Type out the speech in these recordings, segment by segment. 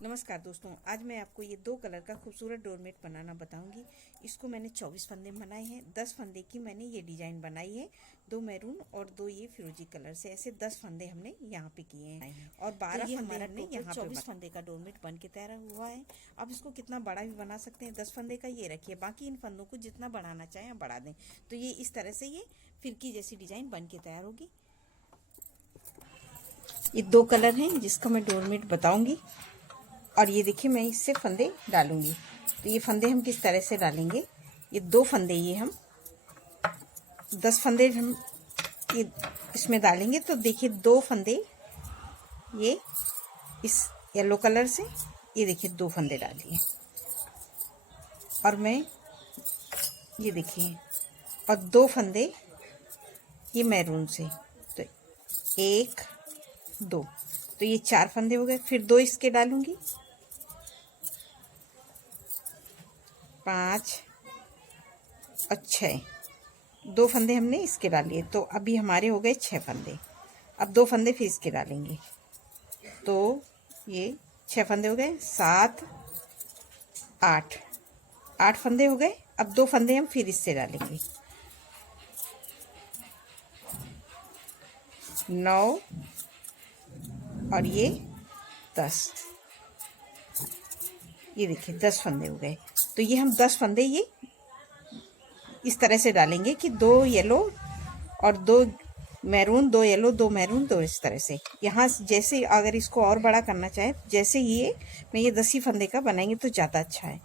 नमस्कार दोस्तों, आज मैं आपको ये 2 कलर का खूबसूरत डोरमेट बनाना बताऊंगी। इसको मैंने 24 फंदे बनाए हैं। 10 फंदे की मैंने ये डिजाइन बनाई है, 2 मैरून और 2 ये फिरोजी कलर से। ऐसे 10 फंदे हमने यहाँ पे किए हैं और 12 फंदे हमने यहाँ 24 फंदे का डोरमेट बन के तैयार हुआ है। अब इसको कितना बड़ा भी बना सकते हैं। 10 फंदे का ये रखिए, बाकी इन फंदों को जितना बढ़ाना चाहें बढ़ा दें। तो ये इस तरह से ये फिरकी जैसी डिजाइन बन के तैयार होगी। ये 2 कलर हैं जिसका मैं डोरमेट बताऊंगी। और ये देखिए, मैं इससे फंदे डालूंगी। तो ये फंदे हम किस तरह से डालेंगे। ये 2 फंदे, ये हम 10 फंदे हम ये इसमें डालेंगे। तो देखिए 2 फंदे ये इस येलो कलर से, ये देखिए 2 फंदे डालिए। और मैं ये देखिए, और 2 फंदे ये मैरून से। तो 1 2, तो ये 4 फंदे हो गए। फिर 2 इसके डालूंगी, 5 और 6। 2 फंदे हमने इसके डाल लिए, तो अभी हमारे हो गए 6 फंदे। अब 2 फंदे फिर इसके डालेंगे, तो ये 6 फंदे हो गए। 7 8 फंदे हो गए। अब 2 फंदे हम फिर इससे डालेंगे, 9 और ये 10। ये देखिए 10 फंदे हो गए। तो ये हम 10 फंदे ये इस तरह से डालेंगे कि 2 येलो और 2 मैरून, 2 येलो 2 मैरून, 2 इस तरह से। यहाँ जैसे अगर इसको और बड़ा करना चाहे, जैसे ये मैं ये 10 ही फंदे का बनाएंगे तो ज़्यादा अच्छा है।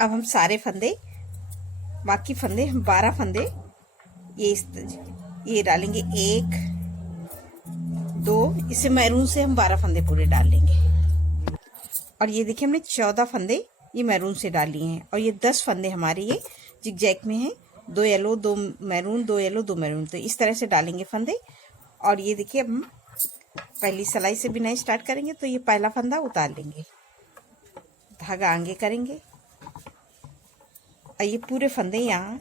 अब हम सारे फंदे, बाकी फंदे हम 12 फंदे ये डालेंगे। 1 2, इसे मैरून से हम 12 फंदे पूरे डाल लेंगे। और ये देखिए, हमने 14 फंदे ये मैरून से डाल लिए हैं। और ये 10 फंदे हमारे ये जिगजैग में हैं, 2 येलो 2 मैरून, 2 येलो 2 मैरून। तो इस तरह से डालेंगे फंदे। और ये देखिए, अब हम पहली सिलाई से बिनाई स्टार्ट करेंगे। तो ये पहला फंदा उतार लेंगे, धागा आगे करेंगे, और ये पूरे फंदे यहाँ,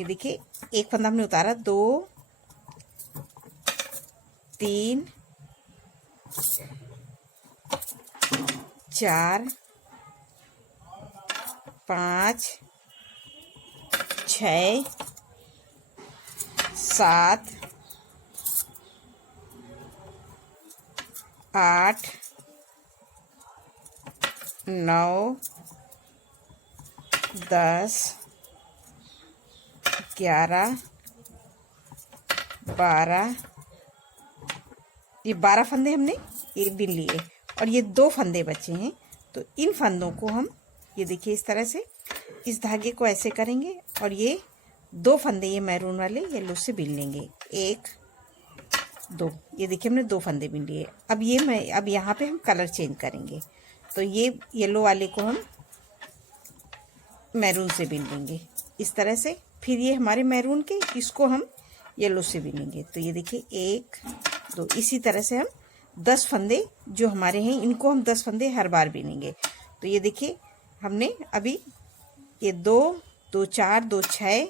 ये देखिए एक फंदा हमने उतारा, 2 3 4 5 6 7 8 9 10 11 12। ये 12 फंदे हमने ये बिन लिए, और ये 2 फंदे बचे हैं। तो इन फंदों को हम ये देखिए इस तरह से इस धागे को ऐसे करेंगे, और ये 2 फंदे ये मैरून वाले येलो से बिन लेंगे। 1 2, ये देखिए हमने 2 फंदे बिन लिए। अब यहाँ पे हम कलर चेंज करेंगे। तो ये येलो वाले को हम मैरून से बिन लेंगे इस तरह से। फिर ये हमारे मैरून के, इसको हम येलो से बिनेंगे। तो ये देखिए 1 2, इसी तरह से हम 10 फंदे जो हमारे हैं, इनको हम 10 फंदे हर बार बिनेंगे। तो ये देखिए, हमने अभी ये 2 2 4 2 6,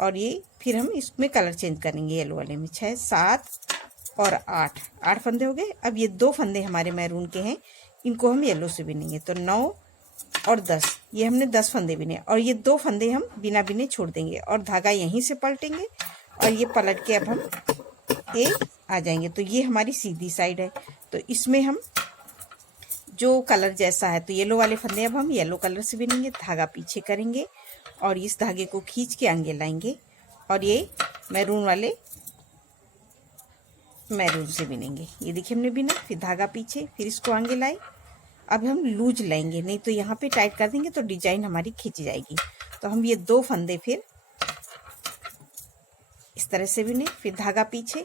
और ये फिर हम इसमें कलर चेंज करेंगे येलो वाले में। 6 7 और 8 फंदे हो गए। अब ये 2 फंदे हमारे मैरून के हैं, इनको हम येलो से बिनेंगे। तो 9 और 10, ये हमने 10 फंदे बिने। और ये 2 फंदे हम बिना बिने छोड़ देंगे, और धागा यहीं से पलटेंगे, और ये पलट के अब हम ये आ जाएंगे। तो ये हमारी सीधी साइड है। तो इसमें हम जो कलर जैसा है, तो येलो वाले फंदे अब हम येलो कलर से बिनेंगे, धागा पीछे करेंगे, और इस धागे को खींच के आगे लाएंगे, और ये मैरून वाले मैरून से बिनेंगे। ये देखिए हमने बिना, फिर धागा पीछे, फिर इसको आगे लाए। अब हम लूज लेंगे, नहीं तो यहाँ पे टाइट कर देंगे तो डिजाइन हमारी खिंच जाएगी। तो हम ये 2 फंदे फिर इस तरह से बिने, फिर धागा पीछे,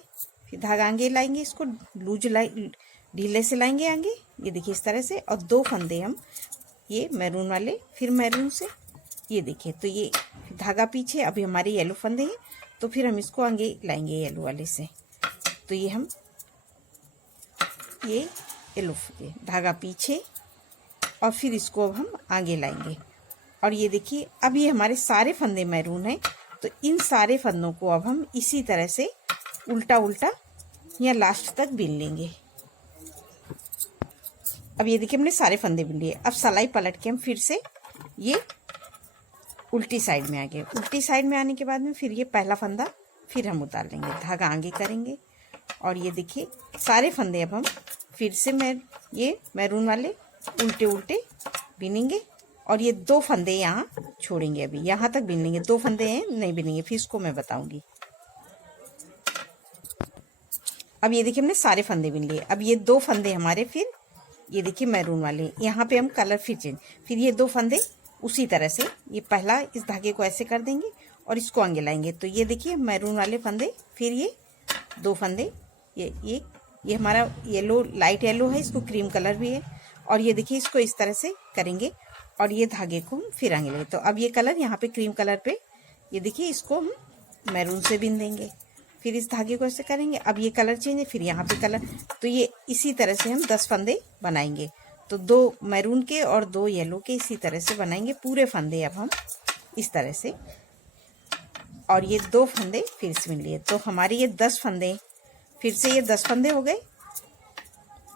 फिर धागा आगे लाएंगे, इसको लूज ढीले से लाएंगे आगे, ये देखिए इस तरह से। और 2 फंदे हम ये मैरून वाले, फिर मैरून से, ये देखिए। तो ये धागा पीछे, अभी हमारे येलो फंदे हैं, तो फिर हम इसको आगे लाएंगे येलो वाले से। तो ये हम ये येलो धागा पीछे, और फिर इसको अब हम आगे लाएंगे। और ये देखिए, अब ये हमारे सारे फंदे मैरून हैं। तो इन सारे फंदों को अब हम इसी तरह से उल्टा उल्टा या लास्ट तक बिन लेंगे। अब ये देखिए हमने सारे फंदे बिन लिए। अब सलाई पलट के हम फिर से ये उल्टी साइड में आ गए। उल्टी साइड में आने के बाद में फिर ये पहला फंदा फिर हम उतार लेंगे, धागा आगे करेंगे और ये देखिए सारे फंदे अब हम फिर से ये मैरून वाले उल्टे उल्टे बिनेंगे और ये 2 फंदे यहाँ छोड़ेंगे। अभी यहाँ तक बिन लेंगे, 2 फंदे हैं नहीं बिनेंगे, फिर इसको मैं बताऊंगी। अब ये देखिए हमने सारे फंदे बिन लिए। अब ये 2 फंदे हमारे फिर ये देखिए मैरून वाले, यहाँ पे हम कलर फिर चेंज, फिर ये 2 फंदे उसी तरह से ये पहला इस धागे को ऐसे कर देंगे और इसको आगे लाएंगे। तो ये देखिए मैरून वाले फंदे, फिर ये 2 फंदे, ये हमारा येलो लाइट येलो है, इसको क्रीम कलर भी है और ये देखिए इसको इस तरह से करेंगे और ये धागे को हम फिर आगे लेंगे। तो अब ये कलर यहाँ पे क्रीम कलर पे ये देखिए इसको हम मैरून से बिन देंगे, फिर इस धागे को ऐसे करेंगे। अब ये कलर चेंज है, फिर यहाँ पे कलर, तो ये इसी तरह से हम 10 फंदे बनाएंगे। तो 2 मैरून के और 2 येलो के इसी तरह से बनाएंगे पूरे फंदे अब हम इस तरह से। और ये 2 फंदे फिर से मिल लिए, तो हमारे ये 10 फंदे, फिर से ये 10 फंदे हो गए।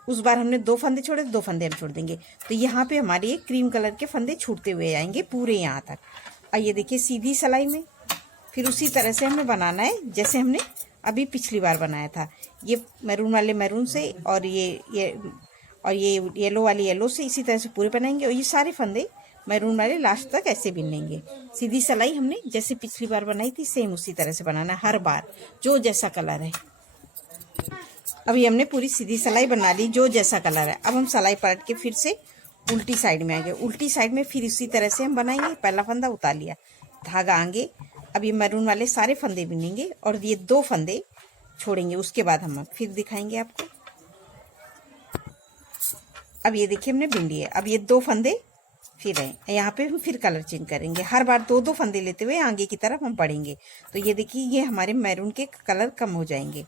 उस बार हमने 2 फंदे छोड़े, 2 फंदे हम छोड़ देंगे। तो यहाँ पे हमारे ये क्रीम कलर के फंदे छूटते हुए आएंगे पूरे यहाँ तक। और ये देखिए सीधी सिलाई में फिर उसी तरह से हमें बनाना है जैसे हमने अभी पिछली बार बनाया था। ये मैरून वाले मैरून से और ये येलो वाले येलो से इसी तरह से पूरे बनाएंगे और ये सारे फंदे मैरून वाले लास्ट तक ऐसे बिन लेंगे। सीधी सिलाई हमने जैसे पिछली बार बनाई थी सेम उसी तरह से बनाना है हर बार, जो जैसा कलर है। अभी हमने पूरी सीधी सिलाई बना ली जो जैसा कलर है। अब हम सिलाई पलट के फिर से उल्टी साइड में आ गए। उल्टी साइड में फिर इसी तरह से हम बनाएंगे। पहला फंदा उतार लिया, धागा आगे, अब ये मैरून वाले सारे फंदे बिनेंगे और ये 2 फंदे छोड़ेंगे। उसके बाद हम फिर दिखाएंगे आपको। अब ये देखिए हमने बिन लिए। अब ये 2 फंदे फिर है, यहाँ पे हम फिर कलर चेंज करेंगे। हर बार 2-2 फंदे लेते हुए आगे की तरफ हम बढ़ेंगे। तो ये देखिए ये हमारे मैरून के कलर कम हो जाएंगे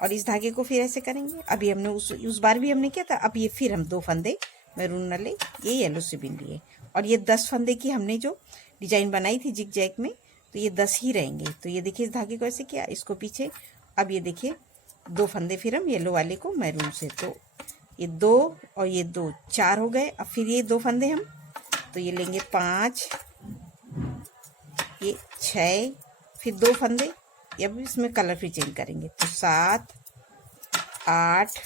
और इस धागे को फिर ऐसे करेंगे। अभी हमने उस बार भी हमने किया था। अब ये फिर हम 2 फंदे मैरून वाले ये येलो से बिन लिए और ये 10 फंदे की हमने जो डिजाइन बनाई थी जिग जैग में, तो ये 10 ही रहेंगे। तो ये देखिए इस धागे को ऐसे किया, इसको पीछे। अब ये देखिए 2 फंदे फिर हम येलो वाले को मैरून से, तो ये 2 और ये 2 4 हो गए। अब फिर ये 2 फंदे हम, तो ये लेंगे 5, ये 6, फिर 2 फंदे, अब इसमें कलर फिर चेंज करेंगे। तो 7, 8,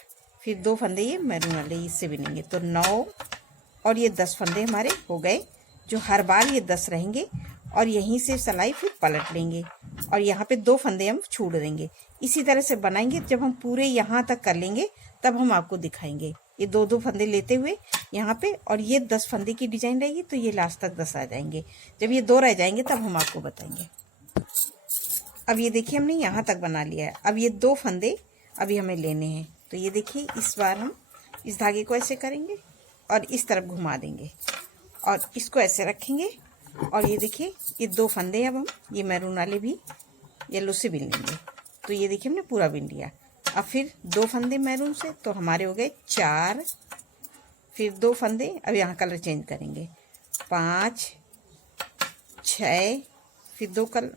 फिर 2 फंदे ये मैरून वाले इससे बिनेंगे, तो 9 और ये 10 फंदे हमारे हो गए, जो हर बार ये 10 रहेंगे। और यहीं से सिलाई फिर पलट लेंगे और यहाँ पे 2 फंदे हम छोड़ देंगे। इसी तरह से बनाएंगे। जब हम पूरे यहाँ तक कर लेंगे तब हम आपको दिखाएंगे। ये 2-2 फंदे लेते हुए यहाँ पे, और ये 10 फंदे की डिजाइन रहेगी, तो ये लास्ट तक 10 आ जाएंगे। जब ये 2 रह जाएंगे तब हम आपको बताएंगे। अब ये देखिए हमने यहाँ तक बना लिया है। अब ये 2 फंदे अभी हमें लेने हैं। तो ये देखिए इस बार हम इस धागे को ऐसे करेंगे और इस तरफ घुमा देंगे और इसको ऐसे रखेंगे। और ये देखिए ये 2 फंदे अब हम ये मैरून वाले भी येलो से बिन लेंगे। तो ये देखिए हमने पूरा बिन लिया। अब फिर 2 फंदे मैरून से, तो हमारे हो गए 4, फिर 2 फंदे, अब यहाँ कलर चेंज करेंगे, 5, 6, फिर 2 कलर,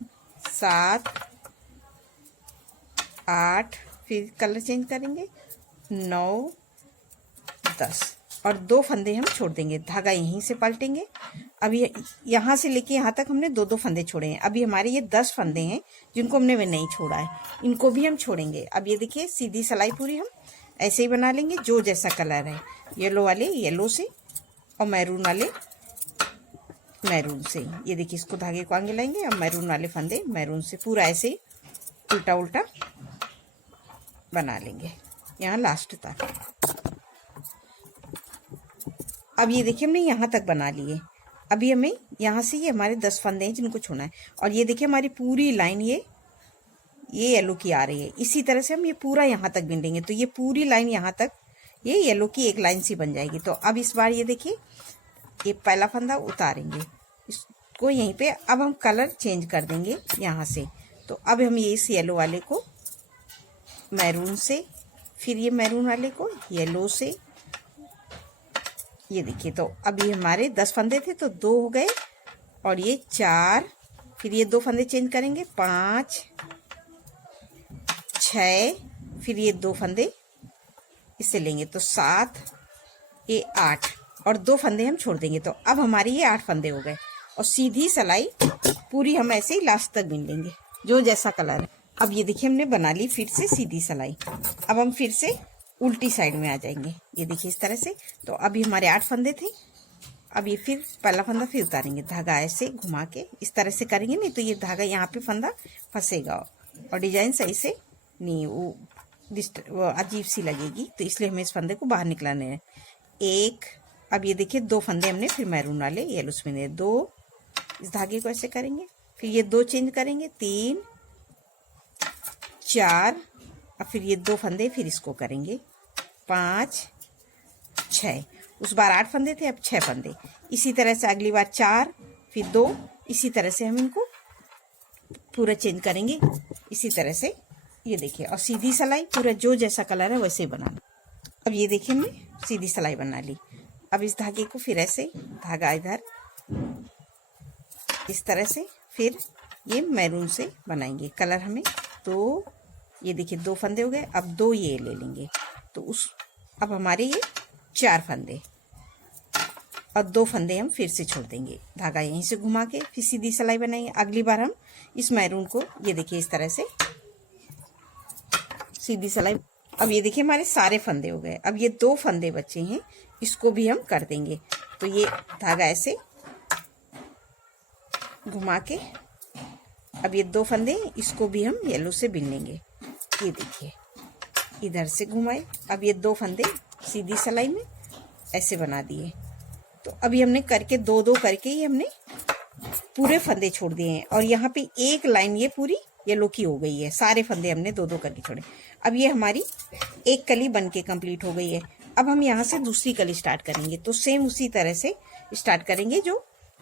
7, 8, फिर कलर चेंज करेंगे, 9, 10 और 2 फंदे हम छोड़ देंगे। धागा यहीं से पलटेंगे। अभी यहाँ से लेके यहाँ तक हमने 2-2 फंदे छोड़े हैं। अभी हमारे ये 10 फंदे हैं जिनको हमने नहीं छोड़ा है, इनको भी हम छोड़ेंगे। अब ये देखिए सीधी सिलाई पूरी हम ऐसे ही बना लेंगे जो जैसा कलर है। येलो वाले येलो से और मैरून वाले मैरून से। ये देखिए इसको धागे को आगे लाएंगे और मैरून वाले फंदे मैरून से, पूरा ऐसे ही उल्टा उल्टा बना लेंगे यहाँ लास्ट तक। अब ये देखिए हमने यहाँ तक बना लिए। अभी हमें यहाँ से ये हमारे 10 फंदे हैं जिनको छोड़ना है। और ये देखिए हमारी पूरी लाइन ये येलो की आ रही है। इसी तरह से हम ये पूरा यहाँ तक बिन लेंगे। तो ये पूरी लाइन यहाँ तक ये येलो की एक लाइन सी बन जाएगी। तो अब इस बार ये देखिए ये पहला फंदा उतारेंगे, इसको यहीं पे अब हम कलर चेंज कर देंगे यहाँ से। तो अब हम ये इस येलो वाले को मैरून से, फिर ये मैरून वाले को येलो से, ये देखिए। तो अब ये हमारे 10 फंदे थे तो 2 हो गए और ये 4, फिर ये 2 फंदे चेंज करेंगे, 5, 6, फिर ये 2 फंदे इससे लेंगे तो 7, ये 8 और 2 फंदे हम छोड़ देंगे। तो अब हमारी ये 8 फंदे हो गए और सीधी सिलाई पूरी हम ऐसे ही लास्ट तक बिन लेंगे जो जैसा कलर है। अब ये देखिए हमने बना ली फिर से सीधी सिलाई। अब हम फिर से उल्टी साइड में आ जाएंगे, ये देखिए इस तरह से। तो अभी हमारे 8 फंदे थे। अब ये फिर पहला फंदा फिर उतारेंगे, धागा ऐसे घुमा के इस तरह से करेंगे, नहीं तो ये धागा यहाँ पे फंदा फंसेगा और डिजाइन सही से नहीं वो अजीब सी लगेगी। तो इसलिए हमें इस फंदे को बाहर निकलाने हैं। एक, अब ये देखिए 2 फंदे हमने फिर मैरून वाले येलो में 2, इस धागे को ऐसे करेंगे, फिर ये 2 चेंज करेंगे, 3 4, अब फिर ये 2 फंदे फिर इसको करेंगे, 5 6, उस बार 8 फंदे थे, अब 6 फंदे। इसी तरह से अगली बार 4 फिर 2, इसी तरह से हम इनको पूरा चेंज करेंगे इसी तरह से, ये देखिए। और सीधी सिलाई पूरा जो जैसा कलर है वैसे ही बनाना। अब ये देखिए हमने सीधी सिलाई बना ली। अब इस धागे को फिर ऐसे धागा इधर इस तरह से, फिर ये मैरून से बनाएंगे कलर हमें। तो ये देखिए 2 फंदे हो गए, अब 2 ये ले लेंगे, तो अब हमारे ये 4 फंदे और 2 फंदे हम फिर से छोड़ देंगे, धागा यहीं से घुमा के फिर सीधी सिलाई बनाएंगे। अगली बार हम इस मैरून को ये देखिए इस तरह से सीधी सिलाई। अब ये देखिए हमारे सारे फंदे हो गए। अब ये 2 फंदे बचे हैं, इसको भी हम कर देंगे। तो ये धागा ऐसे घुमा के, अब ये 2 फंदे इसको भी हम येलो से बिन लेंगे, ये देखिए इधर से घुमाए। अब ये 2 फंदे सीधी सिलाई में ऐसे बना दिए। तो अभी हमने करके 2-2 करके ही हमने पूरे फंदे छोड़ दिए हैं और यहाँ पे एक लाइन ये पूरी येलो की हो गई है। सारे फंदे हमने 2-2 करके छोड़े। अब ये हमारी एक कली बन के कंप्लीट हो गई है। अब हम यहाँ से दूसरी कली स्टार्ट करेंगे। तो सेम उसी तरह से स्टार्ट करेंगे जो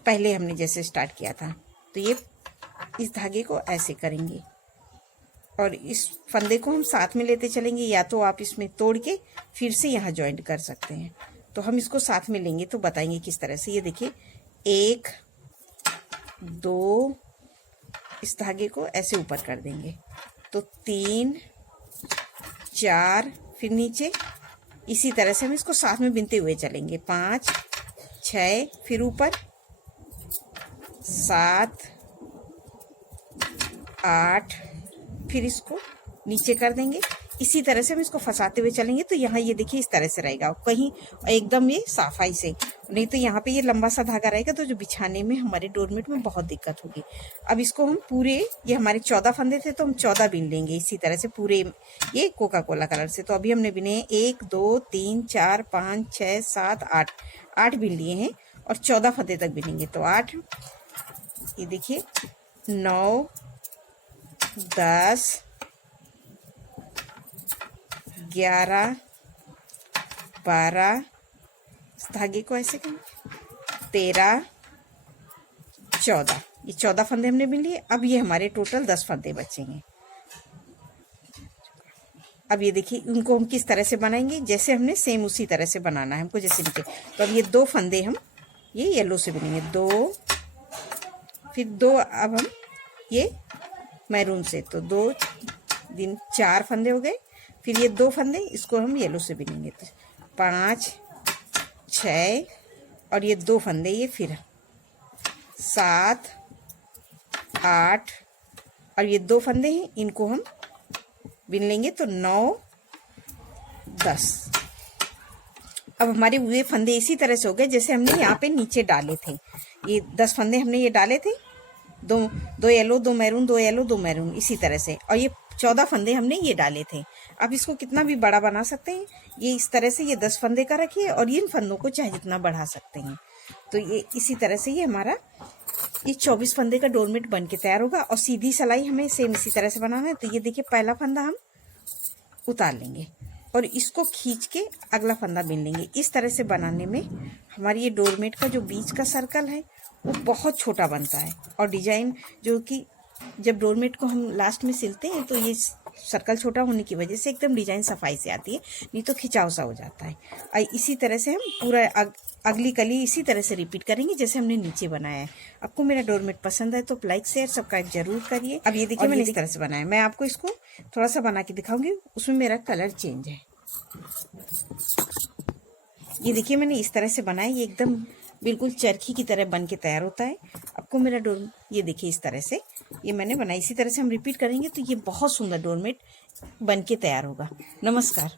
पहले हमने जैसे स्टार्ट किया था। तो ये इस धागे को ऐसे करेंगे और इस फंदे को हम साथ में लेते चलेंगे, या तो आप इसमें तोड़ के फिर से यहाँ ज्वाइंट कर सकते हैं। तो हम इसको साथ में लेंगे तो बताएंगे किस तरह से। ये देखिए 1 2, इस धागे को ऐसे ऊपर कर देंगे, तो 3 4, फिर नीचे इसी तरह से हम इसको साथ में बिनते हुए चलेंगे। 5 6, फिर ऊपर 7 8, फिर इसको नीचे कर देंगे। इसी तरह से हम इसको फंसाते हुए चलेंगे। तो यहाँ ये देखिए इस तरह से रहेगा, कहीं एकदम ये साफाई से, नहीं तो यहाँ पे ये लंबा सा धागा रहेगा तो जो बिछाने में हमारे डोरमेट में बहुत दिक्कत होगी। अब इसको हम पूरे, ये हमारे 14 फंदे थे तो हम 14 बिन लेंगे इसी तरह से पूरे ये कोका कोला कलर से। तो अभी हमने बिने 1 2 3 4 5 6 7 8, 8 बिन लिए हैं और 14 फंदे तक बिनेंगे। तो 8, ये देखिए 9 10 11 12, इस धागे को ऐसे करेंगे, 13 14, ये 14 फंदे हमने बिन लिए। अब ये हमारे टोटल 10 फंदे बचेंगे। अब ये देखिए उनको हम किस तरह से बनाएंगे, जैसे हमने सेम उसी तरह से बनाना है हमको जैसे नीचे। तो अब ये 2 फंदे हम ये येलो से बिनेंगे, 2 फिर 2, अब हम ये मैरून से, तो 2 दिन 4 फंदे हो गए। फिर ये 2 फंदे इसको हम येलो से बिनेंगे, तो 5 6, और ये 2 फंदे ये फिर 7 8, और ये 2 फंदे हैं इनको हम बिन लेंगे, तो 9 10। अब हमारे ये फंदे इसी तरह से हो गए जैसे हमने यहाँ पे नीचे डाले थे। ये 10 फंदे हमने ये डाले थे, 2 येलो 2 मैरून, 2 येलो 2 मैरून, इसी तरह से। और ये 14 फंदे हमने ये डाले थे। अब इसको कितना भी बड़ा बना सकते हैं, ये इस तरह से ये 10 फंदे का रखिए और इन फंदों को चाहे जितना बढ़ा सकते हैं। तो ये इसी तरह से ये हमारा ये 24 फंदे का डोरमेट बन के तैयार होगा। और सीधी सिलाई हमें सेम इसी तरह से बनाना है। तो ये देखिए पहला फंदा हम उतार लेंगे और इसको खींच के अगला फंदा बिन लेंगे। इस तरह से बनाने में हमारी ये डोरमेट का जो बीच का सर्कल है वो बहुत छोटा बनता है, और डिजाइन जो कि जब डोरमेट को हम लास्ट में सिलते हैं तो ये सर्कल छोटा होने की वजह से एकदम डिजाइन सफाई से आती है, नहीं तो खिंचाव सा हो जाता है। और इसी तरह से हम पूरा अगली कली इसी तरह से रिपीट करेंगे जैसे हमने नीचे बनाया है। आपको मेरा डोरमेट पसंद है तो लाइक शेयर सब्सक्राइब जरूर करिए। अब ये देखिए मैंने इस तरह से बनाया, मैं आपको इसको थोड़ा सा बना के दिखाऊंगी, उसमें मेरा कलर चेंज है। ये देखिए मैंने इस तरह से बनाया, ये एकदम बिल्कुल चरखी की तरह बन के तैयार होता है। आपको मेरा डोर, ये देखिए इस तरह से ये मैंने बनाई। इसी तरह से हम रिपीट करेंगे तो ये बहुत सुंदर डोरमेट बन के तैयार होगा। नमस्कार।